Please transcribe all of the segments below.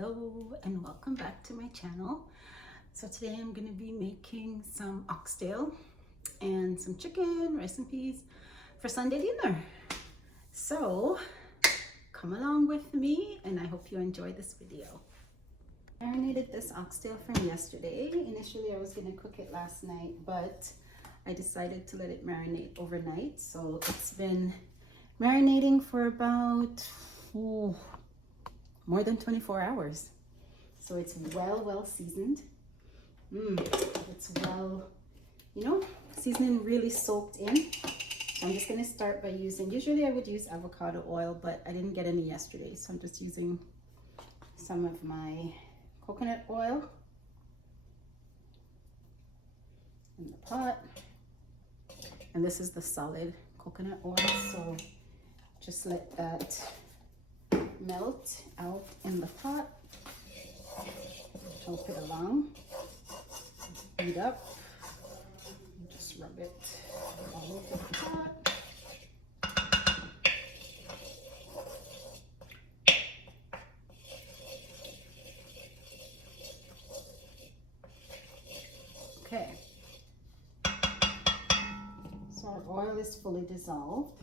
Hello and welcome back to my channel. So today I'm going to be making some oxtail and some chicken, rice and peas for Sunday dinner. So come along with me and I hope you enjoy this video. I marinated this oxtail from yesterday. Initially I was going to cook it last night, but I decided to let it marinate overnight. So it's been marinating for about more than 24 hours. So it's well seasoned. It's well, seasoning really soaked in. So I'm just gonna start by using, usually I would use avocado oil, but I didn't get any yesterday. So I'm just using some of my coconut oil in the pot. And this is the solid coconut oil. So just let that melt out in the pot. Help it along, heat up, just rub it all over the pot. Okay, so our oil is fully dissolved.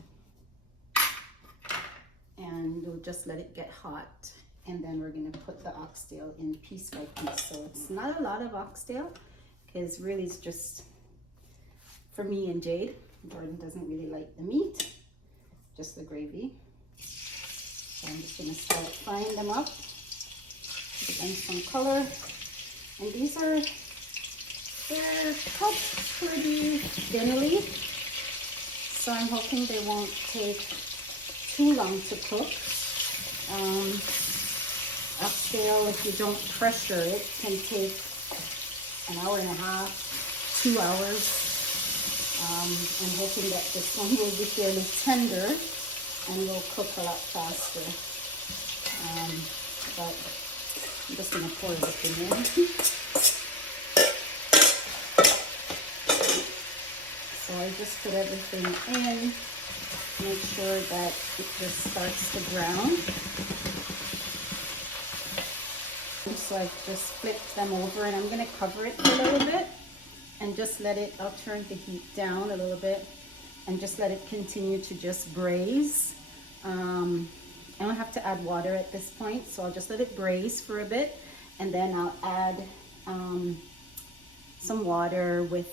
And we'll just let it get hot, and then we're going to put the oxtail in piece by piece. So it's not a lot of oxtail because really it's just for me and Jade. Jordan doesn't really like the meat, just the gravy. So I'm just going to start frying them up, give them some color. And they're cut pretty thinly, so I'm hoping they won't take too long to cook. Oxtail, if you don't pressure it, can take an hour and a half, 2 hours. I'm hoping that this one will be fairly tender and will cook a lot faster. But I'm just going to pour everything in. So I just put everything in. Make sure that it just starts to brown. So I just flipped them over, and I'm going to cover it for a little bit and just let it, I'll turn the heat down a little bit and just let it continue to just braise. I don't have to add water at this point, so I'll just let it braise for a bit, and then I'll add some water with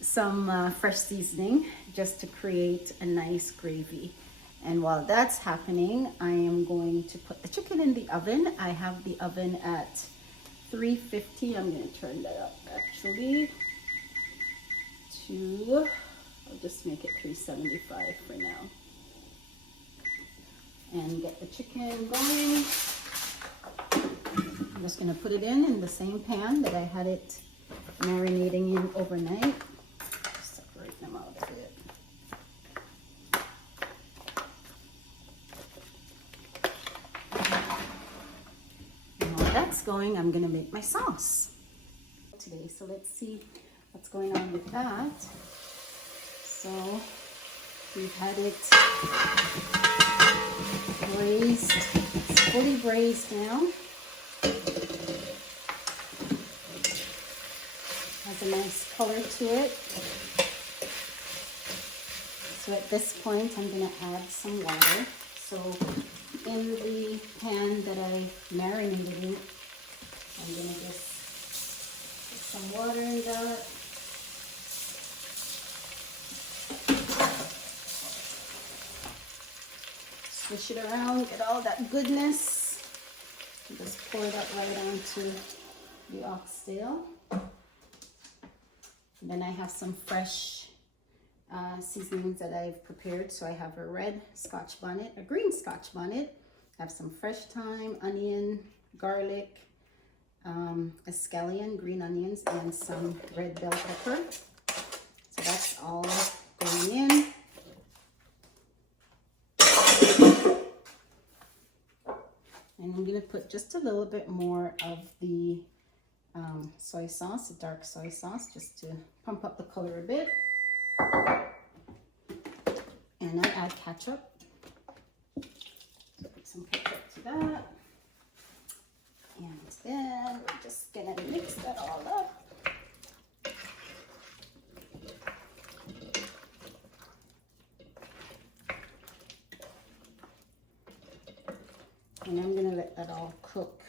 some fresh seasoning just to create a nice gravy. And while that's happening, I am going to put the chicken in the oven. I have the oven at 350. I'm going to turn that up actually to, I'll just make it 375 for now. And get the chicken going. I'm just going to put it in the same pan that I had it marinating in overnight. Separate them out a bit. That's going, I'm going to make my sauce today. So let's see what's going on with that. So we've had it braised. It's fully braised now. Has a nice color to it. So at this point I'm going to add some water. So in the pan that I marinated in, I'm going to just put some water in that. Swish it around, get all that goodness. And just pour it up right onto the oxtail. And then I have some fresh seasonings that I've prepared. So I have a red Scotch bonnet, a green Scotch bonnet. I have some fresh thyme, onion, garlic, a scallion, green onions, and some red bell pepper. So that's all going in. And I'm going to put just a little bit more of the soy sauce, the dark soy sauce, just to pump up the color a bit. And I add ketchup. So put some ketchup to that. And I'm gonna let that all cook.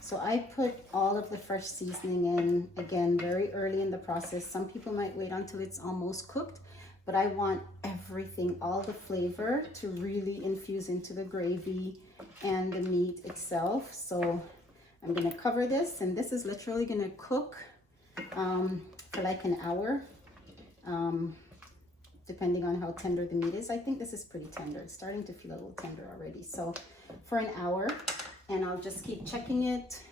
So I put all of the fresh seasoning in, again, very early in the process. Some people might wait until it's almost cooked, but I want everything, all the flavor to really infuse into the gravy and the meat itself. So I'm gonna cover this, and this is literally gonna cook for like an hour, depending on how tender the meat is. I think this is pretty tender. It's starting to feel a little tender already. So for an hour, and I'll just keep checking it.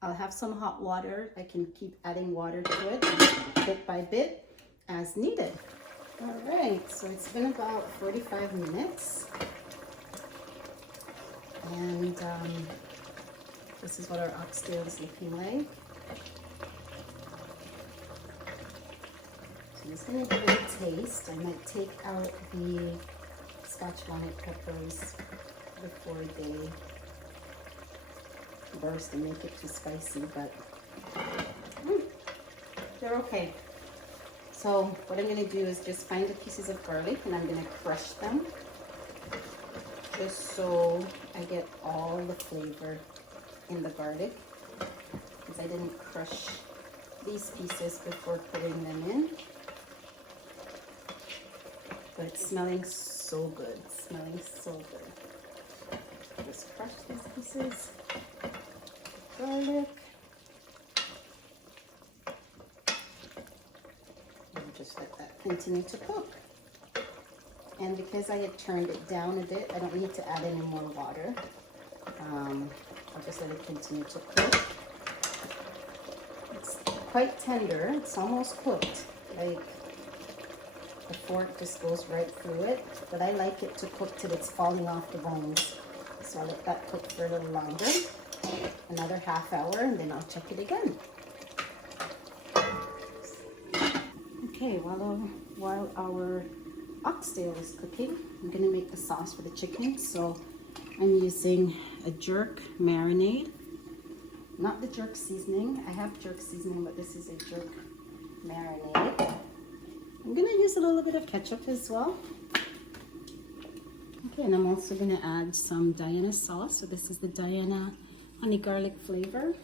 I'll have some hot water. I can keep adding water to it bit by bit as needed. All right, so it's been about 45 minutes. And this is what our oxtail is looking like. So I'm just gonna give it a taste. I might take out the Scotch bonnet peppers before they burst and make it too spicy, but they're okay. So what I'm gonna do is just find the pieces of garlic and I'm gonna crush them just so I get all the flavor in the garlic, because I didn't crush these pieces before putting them in. But it's smelling so good, smelling so good. Just crush these pieces. Garlic. And just let that continue to cook. And because I had turned it down a bit, I don't need to add any more water. I'll just let it continue to cook. It's quite tender. It's almost cooked. Like the fork just goes right through it. But I like it to cook till it's falling off the bones. So I'll let that cook for a little longer. Another half hour, and then I'll check it again. Okay, while our oxtail is cooking, I'm gonna make the sauce for the chicken. So I'm using a jerk marinade, not the jerk seasoning. I have jerk seasoning, but this is a jerk marinade. I'm gonna use a little bit of ketchup as well. Okay, and I'm also gonna add some Diana sauce. So this is the Diana honey garlic flavor.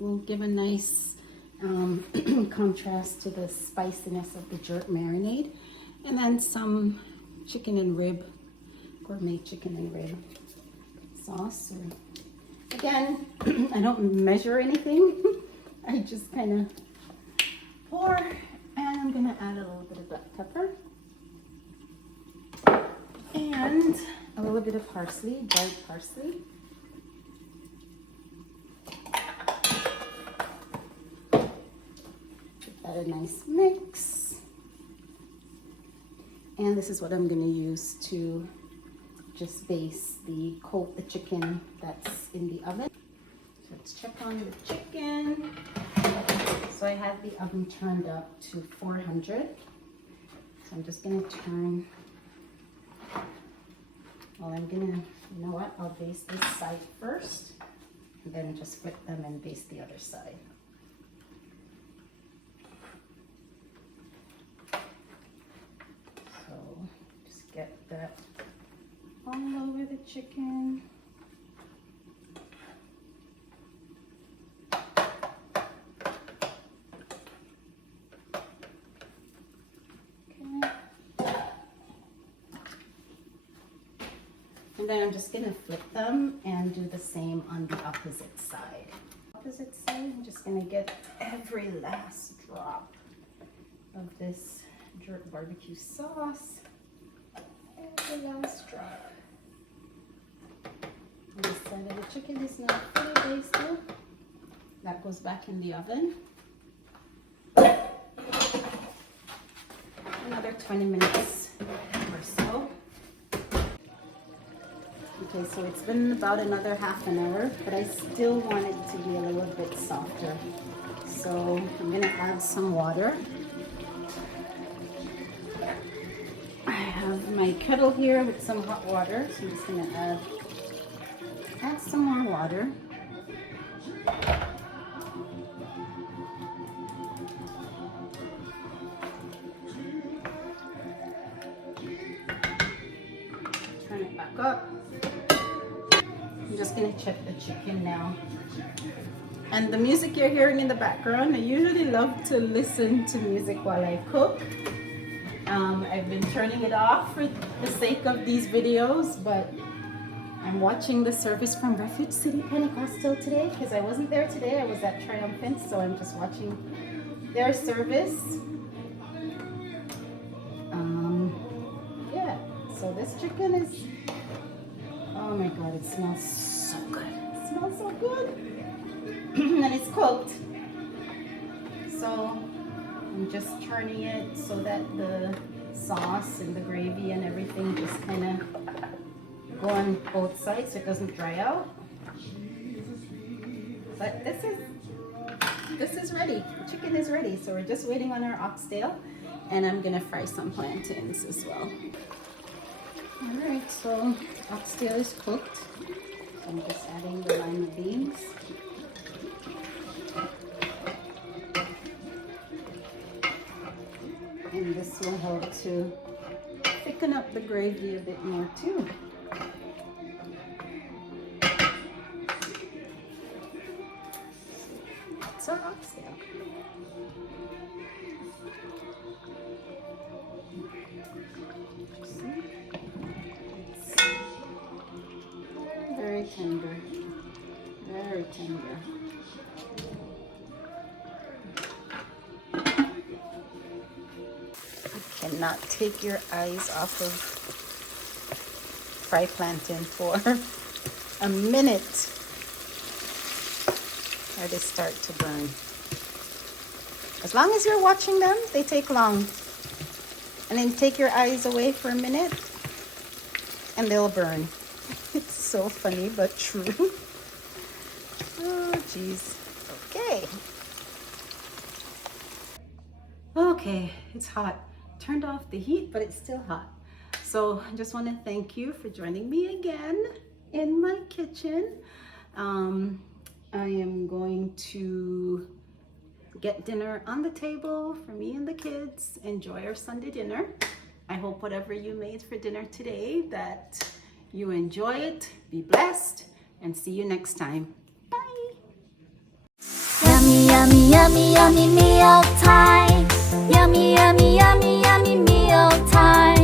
Will give a nice contrast to the spiciness of the jerk marinade. And then some chicken and rib, gourmet chicken and rib sauce. So again, I don't measure anything. I just kind of pour, and I'm gonna add a little bit of black pepper and a little bit of parsley, dried parsley. Give that a nice mix. And this is what I'm gonna use to just coat the chicken that's in the oven. So let's check on the chicken. So I have the oven turned up to 400. So I'm just gonna turn, well, I'm gonna, you know what, I'll baste this side first, and then just flip them and baste the other side. So just get that all over the chicken. And then I'm just gonna flip them and do the same on the opposite side. Opposite side, I'm just gonna get every last drop of this jerk barbecue sauce. Every last drop. On this side of the chicken is now fully basted. That goes back in the oven. Another 20 minutes or so. Okay, so it's been about another half an hour, but I still want it to be a little bit softer. So I'm gonna add some water. I have my kettle here with some hot water, so I'm just gonna add some more water. Turn it back up. I'm just gonna check the chicken now. And the music you're hearing in the background, I usually love to listen to music while I cook. I've been turning it off for the sake of these videos, but I'm watching the service from Refuge City Pentecostal today because I wasn't there today. I was at Triumphant, so I'm just watching their service. Yeah, so this chicken is, oh my God, it smells so good. It smells so good. And it's cooked. So I'm just turning it so that the sauce and the gravy and everything just kind of go on both sides so it doesn't dry out. But this is ready. The chicken is ready. So we're just waiting on our oxtail, and I'm gonna fry some plantains as well. All right, so oxtail is cooked. So I'm just adding the lima beans. And this will help to thicken up the gravy a bit more too. That's our oxtail. See? It's very tender. Very tender. Cannot take your eyes off of fried plantain for a minute or they start to burn. As long as you're watching them, they take long. And then take your eyes away for a minute and they'll burn. It's so funny but true. Oh geez. Okay. Okay, it's hot. Turned off the heat, but it's still hot. So I just want to thank you for joining me again in my kitchen. I am going to get dinner on the table for me and the kids. Enjoy our Sunday dinner. I hope whatever you made for dinner today that you enjoy it, be blessed, and see you next time. Bye. Yummy, yummy, yummy, yummy meal time. Yummy, yummy, yummy.